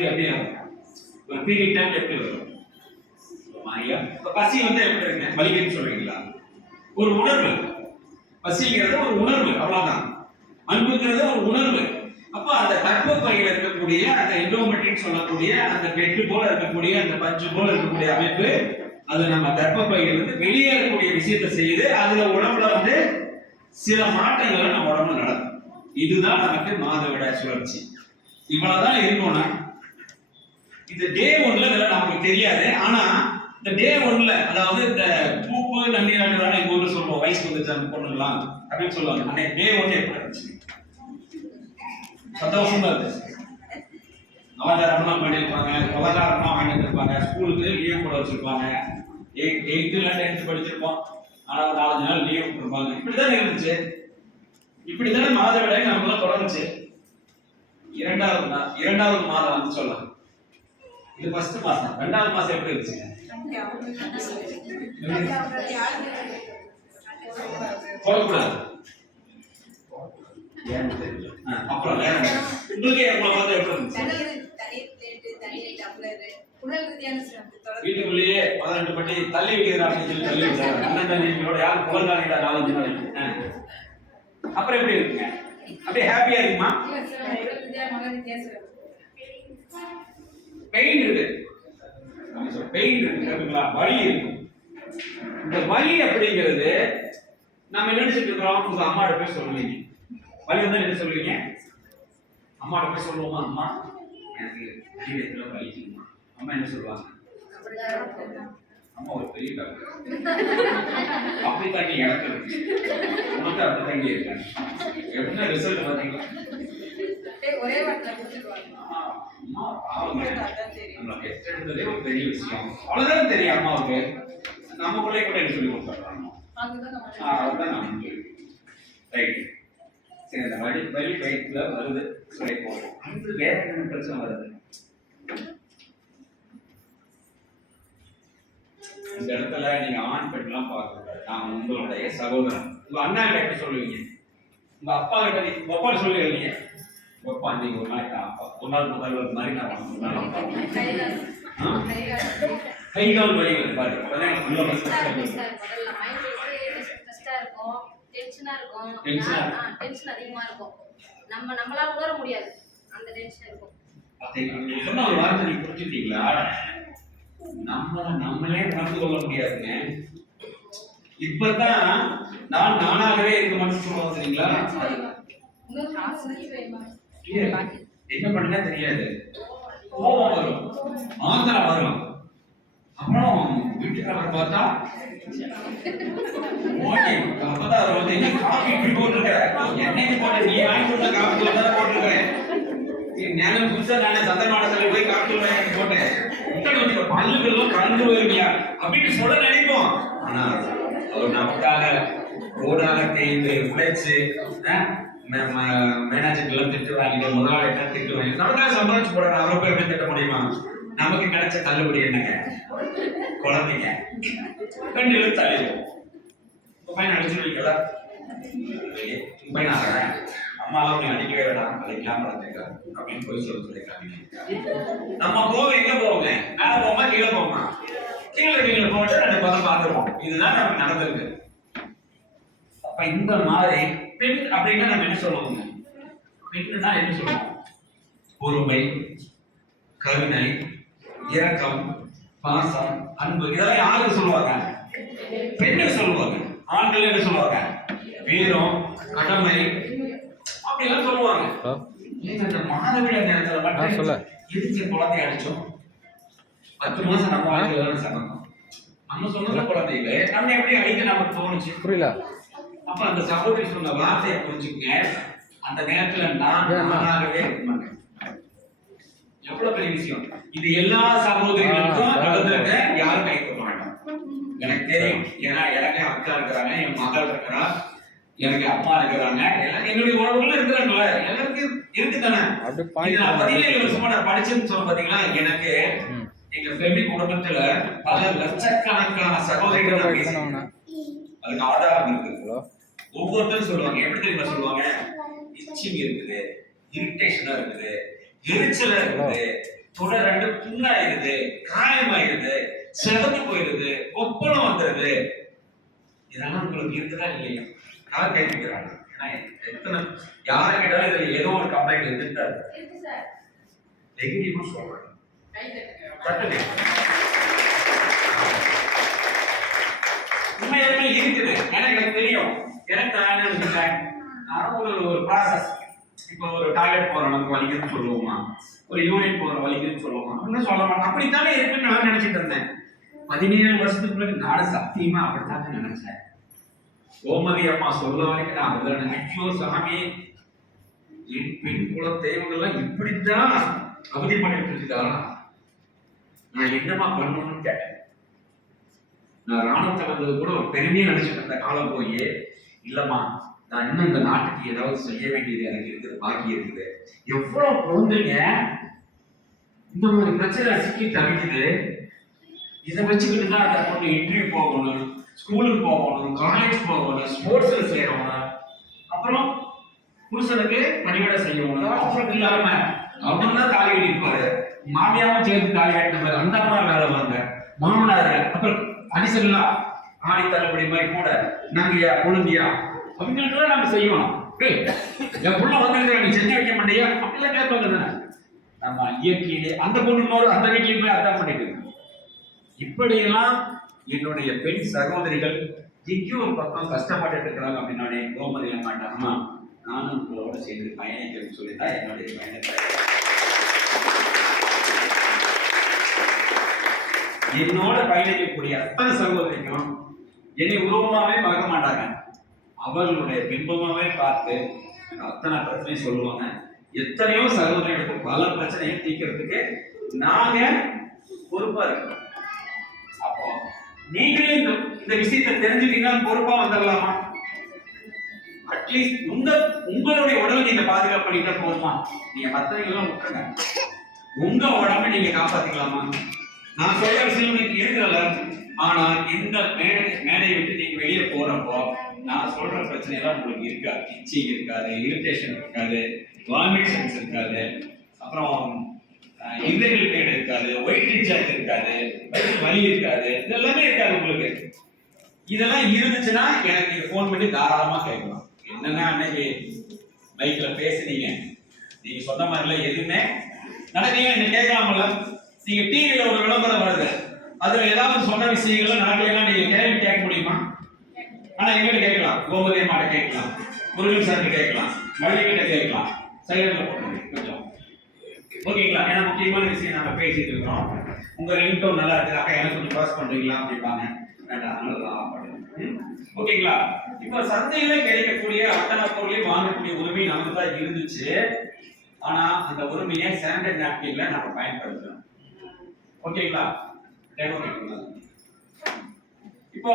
பசிக்குது எப்படி ஒரு பீரியட் டைம் எப்படி வரும்? பசி வந்து எப்படி இருக்கு? வலிக்குன்னு சொல்றீங்களா? ஒரு உணர்வு. பசிங்கிறது ஒரு உணர்வு, அவ்வளவுதான். அன்புங்கிறது ஒரு உணர்வு. அப்ப அந்த கர்ப்பப்பையில் இருக்கக்கூடிய அந்த எண்டோமெட்ரின்னு சொல்லக்கூடிய அந்த பெட்டு போல இருக்கக்கூடிய அந்த பஞ்சு போல இருக்கக்கூடிய அமைப்பு, அது நம்ம கர்ப்பப்பையிலிருந்து வெளியேறக்கூடிய விஷயத்தை செய்யுது. அதுல உடம்புல வந்து சில மாற்றங்களை நம்ம உடம்புல நடக்கும். இதுதான் நமக்கு மாதவிடாய் சுழற்சி. இவ்வளவுதான் இருக்கணும்னா இந்த டே ஒன்ல நமக்கு தெரியாது. ஆனா இந்த டே ஒன்ல, அதாவது இந்த பூப்பு நன்னீராடுறாங்க எங்க ஊர்ல சொல்லுவோம், வயசுக்கு வந்துச்சு பொண்ணுலாம் அப்படின்னு சொல்லுவாங்க. அன்னைக்கு டே ஒன்னு எப்படி இருந்துச்சு? சந்தோஷமா இருந்துச்சு. அவதாரம்லாம் பண்ணிருப்பாங்க, அவதாரம்லாம் வாங்கிட்டு இருப்பாங்க, ஸ்கூலுக்கு லீவ் போட வச்சிருப்பாங்க. 8th இல்ல 10th படிச்சிருப்போம், ஆனா 4 நாள் லீவ் கொடுப்பாங்க. இப்படிதான் இருந்துச்சு. இப்படிதான் மாதவிடாய் நம்மளாம் தொடங்குச்சு. இரண்டாவது மாதம் வந்து சொல்லலாம். இது ஃபர்ஸ்ட் மாசம். ரெண்டாவது மாசம் எப்படி இருந்துச்சுங்க? போகக்கூடாது. அப்புறம் உங்களுக்கு எவ்வளவு பார்த்து எப்படி இருந்துச்சு? வீட்டுக்குள்ளேயே 18 பட்டி தள்ளி வைக்கிறது அப்படின்னு சொல்லி தள்ளி வச்சாங்க. அண்ணன் தண்ணியோட யாரும் குழந்தைங்க 4-5 நாளைக்கு. அப்புறம் எப்படி இருக்குங்க? அப்படியே ஹாப்பியா இருக்குமா? பெயின் இருக்கு, பெயின் இருக்குங்களா? வலி இருக்கும். இந்த வலி அப்படிங்கிறது நம்ம என்ன நினைச்சிட்டு இருக்கிறோம்? உங்க அம்மாட்ட போய் சொல்லுவீங்க. வலி வந்தா என்ன சொல்லுவீங்க? அம்மாட்ட போய் சொல்லுவோமா, அம்மா எனக்கு சரீரத்துல வலிக்குமா? அம்மா என்ன சொல்லுவாங்க? அம்மா ஒரு பெரிய டாக்டர், அப்படி தாங்கி எனக்கு உனக்கு அப்படி தாங்கி இருக்காங்க. எப்படின்னா ரிசல்ட் பாத்தீங்களா? ஒரே வார்த்தை கொடுத்துருவாங்க. நம்மளுக்கு டெஸ்ட் எடுத்ததே ஒரு பெரிய விஷயம். அவ்வளவுதான் தெரியும் அம்மாவுக்கு. நம்ம பிள்ளை கூட என்ன சொல்லி கொடுத்துறாங்க? அதுதான் நமக்கு ரைட். சரி, அந்த வலி வயிற்றுல வருது. சரி, போகும். அடுத்து வேற என்ன பிரச்சனை வருது? இந்த இடத்துல நீங்க ஆண் பெண்லாம் பார்க்க, நான் உங்களுடைய சகோதரன். உங்க அண்ணா கிட்ட எப்படி சொல்லுவீங்க? உங்க அப்பா கிட்ட உங்க அப்பா சொல்லுவீங்க. அப்பா நீங்க ஒரு நாளைக்கு அப்பா, ஒரு நாள் முதல்வர் மாதிரி நான் கை கால் வலி வருது பாருங்க. டென்ஷன் அதிகமா இருக்கும். நம்மளால உணர முடியாது அந்த டென்ஷன் இருக்கும். நீங்க சொன்ன ஒரு வார்த்தை நீங்க புரிஞ்சுட்டீங்களா? நம்மளே உணர்ந்து கொள்ள முடியாதுங்க. இப்பதான் நான் நானாகவே இருக்க மாட்டேன்னு சொல்லுவோம் தெரியுங்களா? என்ன பண்ணா தெரியாது, கோபம் வரும், ஆத்திரம் வரும். அப்புறம் வீட்டுக்காரர் பார்த்தா அப்பதான் அவர் வந்து காஃபி இப்படி போட்டிருக்க, என்னைக்கு போட்ட நீ வாங்கி கொடுத்த காஃபி தான் போட்டிருக்கிறேன். ஞானம் புதுசா நானே சந்தர்மானத்துல போய் காஃபி வாங்கி போட்டேன். பல்லுகளும் கலந்து போயிருக்கியா அப்படின்னு சொல்ல நினைப்போம். ஆனா அவர் நமக்காக ஓடாக தேய்ந்து உழைச்சு மேனேஜர்லாம் திட்டு வாங்கிட்டு, முதலாளிகிட்ட திட்டு வாங்கி நமக்காக சம்பாதிச்சு போடுற அவரை போய் எப்படி திட்ட முடியுமா? நமக்கு கிடைச்ச தள்ளுபடி என்னங்க? குழந்தைங்க 2 எழுத்து அழிவோம். பையன் அடிச்சுருவீங்களா? பையன் ஆகிறேன், அம்மாவை அடிக்கவே வேண்டாம், அழைக்கலாம் வளர்த்துக்க அப்படின்னு போய் சொல்லிருக்காங்க. நம்ம போக எங்க போவோங்க? மேல போமா கீழே போமா? கீழே போட்டு 2 பதம் பார்த்துருவோம். இதுதான் நமக்கு நடந்திருக்கு. அப்ப இந்த மாதிரி பெண் அப்படின்னா நம்ம என்ன சொல்லுவோங்க? பெண்ணுன்னா என்ன சொல்லுவோம்? பொறுமை, கருணை, இரக்கம், பாசம், அன்பு, இதெல்லாம் யாருக்கு சொல்லுவாங்க? பெண்ணுக்கு சொல்லுவாங்க. ஆண்கள் என்ன சொல்லுவாங்க? வீரம், கடமை அப்படிலாம் சொல்லுவாங்க. இந்த மாதவிடாய் நேரத்துல மட்டும் எதுக்கு குழந்தைய அடிச்சோம்? 10 மாசம் நம்ம வாழ்க்கையில சமம். நம்ம சொன்னது குழந்தைகளே நம்ம எப்படி அடிக்க நமக்கு தோணுச்சு? புரியல. அப்ப அந்த சகோதரி சொன்ன வார்த்தையை புரிஞ்சுக்கங்க. அந்த நேரத்துல நானாகவே இருக்க மாட்டேன். எவ்வளவு பெரிய விஷயம் இது! எல்லா சகோதரிகளுக்கும் நடந்திருக்க, யாரும் கை தூக்க வேண்டாம். எனக்கு தெரியும். ஏன்னா எனக்கு அக்கா இருக்கிறாங்க, என் மகள் இருக்கிறா, எனக்கு அப்பா இருக்கிறாங்க, என்னுடைய உறவுகள் இருக்கிறாங்களா, எல்லாருக்கும் இருக்குதானே. 17 வருஷமா நான் படிச்சேன்னு சொல்ல பாத்தீங்களா? எனக்கு எங்க ஃபேமிலி குடும்பத்துல பல லட்சக்கணக்கான சகோதரிகள் அதுக்கு ஆதாரம் இருக்கு. ஒவ்வொருத்தரும் சொல்லுவாங்க. எப்படி தெரியுமா சொல்லுவாங்க? இச்சிங் இருக்குது, இரிட்டேஷனா இருக்குது, எரிச்சலா இருக்குது, தொடை ரெண்டு புண்ணாயிருது, காயமாயிருது, செவந்து போயிருது, கொப்பளம் வந்துருது. இதெல்லாம் உங்களுக்கு இருக்குதா இல்லையா? யார் கேட்கிறாங்க? ஏன்னா எத்தனை யாரை கேட்டாலும் இதுல ஏதோ ஒரு கம்ப்ளைண்ட் இருந்துட்டு இருக்கு சார். தைரியமா சொல்றேன். தட்டுங்க. உண்மையாலுமே இருக்குது. ஏன்னா எனக்கு தெரியும். எனக்கு நான் நினைச்சேன், ஒரு ப்ராசஸ். இப்போ ஒரு டாய்லெட் போற நமக்கு வலிக்குதுன்னு சொல்லுவோமா, ஒரு யூரின் போற வலிக்குதுன்னு சொல்லுவோமா, அப்படின்னு சொல்ல மாட்டோம். அப்படித்தானே இருக்குன்னு நான் நினைச்சிட்டு இருந்தேன். 17 வருஷத்துக்கு முன்னாடி நானும் சத்தியமா அப்படித்தானே நினைச்சேன். கோமதி அம்மா சொல்ல வரைக்கும் நான் அப்படிதான். ஐயோ சாமி, என் பெண் குல தெய்வங்கள்லாம் இப்படித்தான் அவதிப்பட்டு இருக்காரா, நான் என்னமா பண்ணணும்னு கேட்டேன். நான் ராணுவத்தை வந்தது கூட ஒரு பெருமையா நினைச்சிட்டு இருந்த காலம் போய், இல்லம்மா நான் இன்னும் இந்த நாட்டுக்கு ஏதாவது செய்ய வேண்டியது எனக்கு இருக்குது, பாக்கி இருக்குது. எவ்வளவு குழந்தைங்க இந்த மாதிரி பிரச்சனை சிக்கி தவிக்குது. இதை வச்சுக்கிட்டு தான் அந்த பொண்ணு இன்டர்வியூ போகணும், ஸ்கூலுக்கு போகணும், காலேஜ் போகணும், ஸ்போர்ட்ஸ்ல சேரணும், அப்புறம் புருஷனுக்கு பணிவிட செய்யணும். அவசரம் இல்லாம அவன் தான் தாலி கட்டிருப்பாரு, மாமியாவும் சேர்த்து தாலி கட்டின அந்த மாதிரி வேலை வாங்க, மாமனார் அப்புறம் அடிசல்லா ஆடி தள்ளுபடி மாதிரி கூட நாங்கயா குழந்தையா அவங்களுக்குலாம் நாங்க செய்யணும். என் புள்ள வந்து நீ செஞ்சு வைக்க மாட்டியா அப்படிலாம் கேட்பாங்க தானே. நம்ம இயற்கையிலே அந்த பொண்ணு அந்த வீட்லயும் போய் அதான் பண்ணிட்டு இப்படியெல்லாம் என்னுடைய பெண் சகோதரிகள் எங்கேயும் ஒரு பக்கம் கஷ்டப்பட்டு இருக்கிறாங்க அப்படின்னாலே கோமதி அம்மாட்ட, அம்மா நானும் உங்களோட சேர்ந்து பயணிக்கிறேன்னு சொல்லிதான் என்னுடைய பயணத்தை. என்னோட பயணிக்கக்கூடிய அத்தனை சகோதரிக்கும் என்னை உருவமாவே பார்க்க மாட்டாங்க, அவர்களுடைய பிம்பமாவே பார்த்து அத்தனை பிரச்சனையும் சொல்லுவாங்க. எத்தனையோ சகோதரிகளுக்கு பல பிரச்சனையை தீர்க்கிறதுக்கு நாங்க பொறுப்பா இருக்கோம். அப்போ நீங்களே இந்த விஷயத்தை தெரிஞ்சுட்டீங்கன்னா பொறுப்பா வந்துடலாமா? அட்லீஸ்ட் உங்களுடைய உடலை நீங்க பாதுகாப்பு பண்ணிட்டா போதுமா? நீங்க மற்றவங்க விட்டுருங்க, உங்க உடம்பை நீங்க காப்பாத்திக்கலாமா? நான் சொல்ற விஷயம் நீங்க இருக்கிறல, ஆனா இந்த மேடையை விட்டு நீங்க வெளியே போறப்போ நான் சொல்ற பிரச்சனை எல்லாம் உங்களுக்கு இருக்காது. இச்சிங் இருக்காது, இரிட்டேஷன் இருக்காது, வாமிட் சென்ஸ் இருக்காது, அப்புறம் இன்டெகிரிட்டேட் இருக்காது, ஒயிட் டிஸ்சார்ஜ் இருக்காது, வலி இருக்காது, இதெல்லாமே இருக்காது உங்களுக்கு. இதெல்லாம் இருந்துச்சுன்னா எனக்கு நீங்க ஃபோன் பண்ணி தாராளமா கேட்கலாம். என்னன்னா அன்னைக்கு பைக்ல பேசுனீங்க, நீங்க சொன்ன மாதிரிலாம் எதுவுமே நடக்கீங்க, என்ன கேட்கலாம்ல. நீங்க டிவியில ஒரு விளம்பரம் வருது, அதுல ஏதாவது சொன்ன விஷயங்கள் நடக்கலாம், நீங்க கேள்வி கேட்க முடியுமா? ஆனா எங்கிட்ட கேட்கலாம், கோமதி அம்மாட்ட கேட்கலாம், முருகன் சார்கிட்ட கேட்கலாம், மல்லிகிட்ட கேட்கலாம். சைலண்ட்ல போட்டுருங்க கொஞ்சம், ஓகேங்களா? ஏன்னா முக்கியமான விஷயம் நாம பேசிட்டு இருக்கோம். உங்க ரிங்டோன் நல்லா இருக்கு, எனக்கு கொஞ்சம் பாஸ் பண்றீங்களா அப்படிப்பாங்க. ஓகேங்களா? இப்ப சந்தையில கிடைக்கக்கூடிய அத்தனை பொருளையும் வாங்கக்கூடிய உரிமை நமக்கு தான் இருந்துச்சு. ஆனா அந்த உரிமையை சானிடரி நாப்கின்ல நம்ம பயன்படுத்தணும். ஓகேங்களா? இப்போ